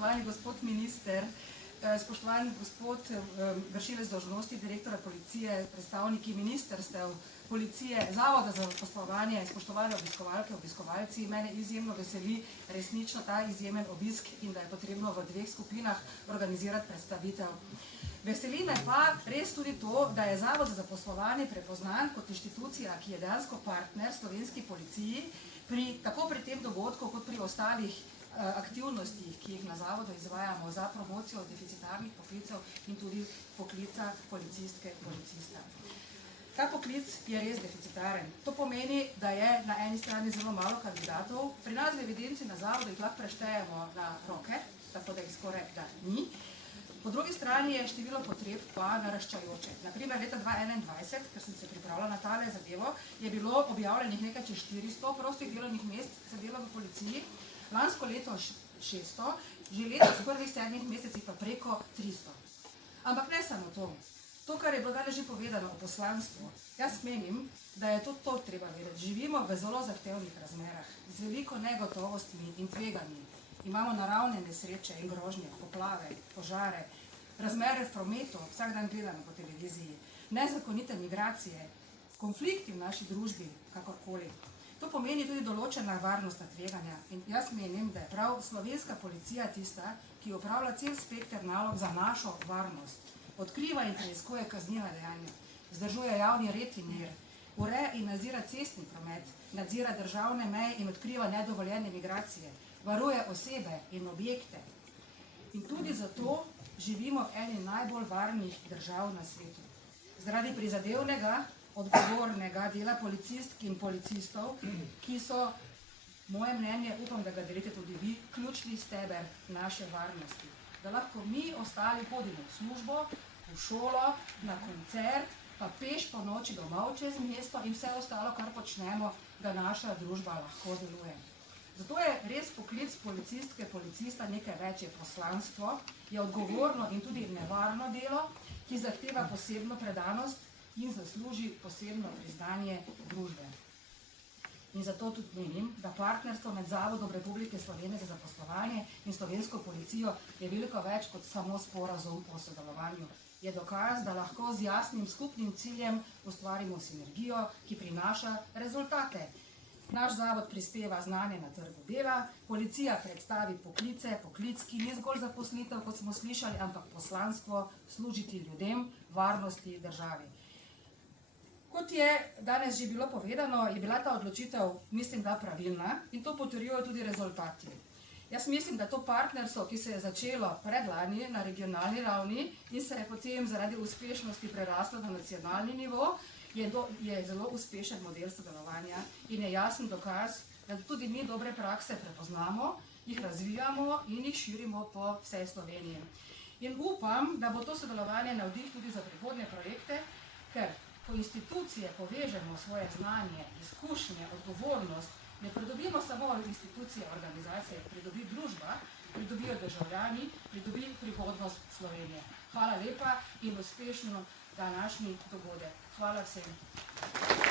spoštovani gospod minister, spoštovani gospod vršilec dolžnosti direktora policije, predstavniki ministrstev, policije, Zavoda za zaposlovanje, spoštovane obiskovalke, obiskovalci, mene izjemno veseli resnično ta izjemen obisk in da je potrebno v dveh skupinah organizirati predstavitev. Veseli me pa res tudi to, da je Zavod za zaposlovanje prepoznan kot inštitucija, ki je dejansko partner slovenski policiji, tako pri tem dogodku, kot pri ostalih aktivnostih, ki jih na Zavodu izvajamo za promocijo deficitarnih poklicev in tudi poklica policistke in policista. Ta poklic je res deficitaren. To pomeni, da je na eni strani zelo malo kandidatov. Pri nas v evidenci na Zavodu jih lahko preštejemo na roke, tako da jih skoraj da ni. Po drugi strani je število potreb pa naraščajoče. Naprimer, leta 2021, ker sem se pripravila na tale zadevo, je bilo objavljenih nekaj čez 400 prostih delovnih mest za delo v policiji, lansko leto 600, že letos v prvih 7 mesecih pa preko 300. Ampak ne samo to. To, kar je bilo danes že povedano o poslanstvu, jaz menim, da je tudi to treba vedeti. Živimo v zelo zahtevnih razmerah, z veliko negotovostmi in tveganji. Imamo naravne nesreče in grožnje, poplave, požare, razmere v prometu, vsak dan gledamo po televiziji, nezakonite migracije, konflikti v naši družbi, kakorkoli. To pomeni tudi določena varnostna tveganja in jaz menim, da je prav slovenska policija tista, ki opravlja cel spekter nalog za našo varnost. Odkriva in preiskuje kazniva dejanja, vzdržuje javni red in mir, ureja in nadzira cestni promet, nadzira državne meje in odkriva nedovoljene migracije, varuje osebe in objekte. In tudi zato živimo v eni najbolj varnih držav na svetu. Zaradi prizadevnega, odgovornega dela policistk in policistov, ki so, moje mnenje, upam, da ga delite tudi vi, ključni steber naše varnosti. Da lahko mi ostali hodimo v službo, v šolo, na koncert, pa peš po noči domov čez mesto in vse ostalo, kar počnemo, da naša družba lahko deluje. Zato je res poklic policistke, policista nekaj več, je poslanstvo, je odgovorno in tudi nevarno delo, ki zahteva posebno predanost in zasluži posebno priznanje družbe. In zato tudi menim, da partnerstvo med Zavodom Republike Slovenije za zaposlovanje in slovensko policijo je veliko več kot samo sporazum o sodelovanju. Je dokaz, da lahko z jasnim skupnim ciljem ustvarimo sinergijo, ki prinaša rezultate. Naš zavod prispeva znanje na trgu dela, policija predstavi poklic, ki ni zgolj zaposlitev, kot smo slišali, ampak poslanstvo služiti ljudem, varnosti državi. Kot je danes že bilo povedano, je bila ta odločitev, mislim, da pravilna in to potrjujejo tudi rezultati. Jaz mislim, da to partnerstvo, ki se je začelo predlani na regionalni ravni in se je potem zaradi uspešnosti preraslo na nacionalni nivo, je zelo uspešen model sodelovanja in je jasen dokaz, da tudi mi dobre prakse prepoznamo, jih razvijamo in jih širimo po vsej Sloveniji. In upam, da bo to sodelovanje navdih tudi za prihodnje projekte, ker ko institucije povežemo svoje znanje, izkušnje, odgovornost, ne pridobimo samo institucije, organizacije, pridobi družba, pridobijo državljani, pridobi prihodnost Slovenije. Hvala lepa in uspešno današnji dogodek. Hvala vsem.